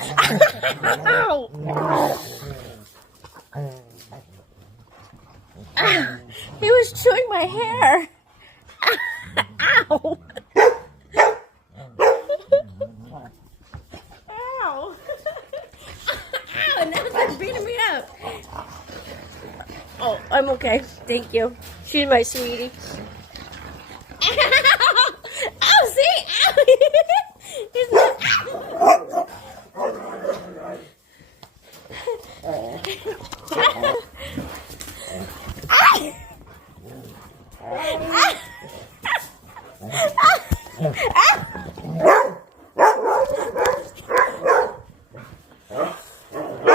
Ow! He was chewing my hair. Ow! Ow! Ow! And now they're beating me up. Oh, I'm okay. Thank you. She's my sweetie. Ow! Ow! See? Ow! He's not. Ah!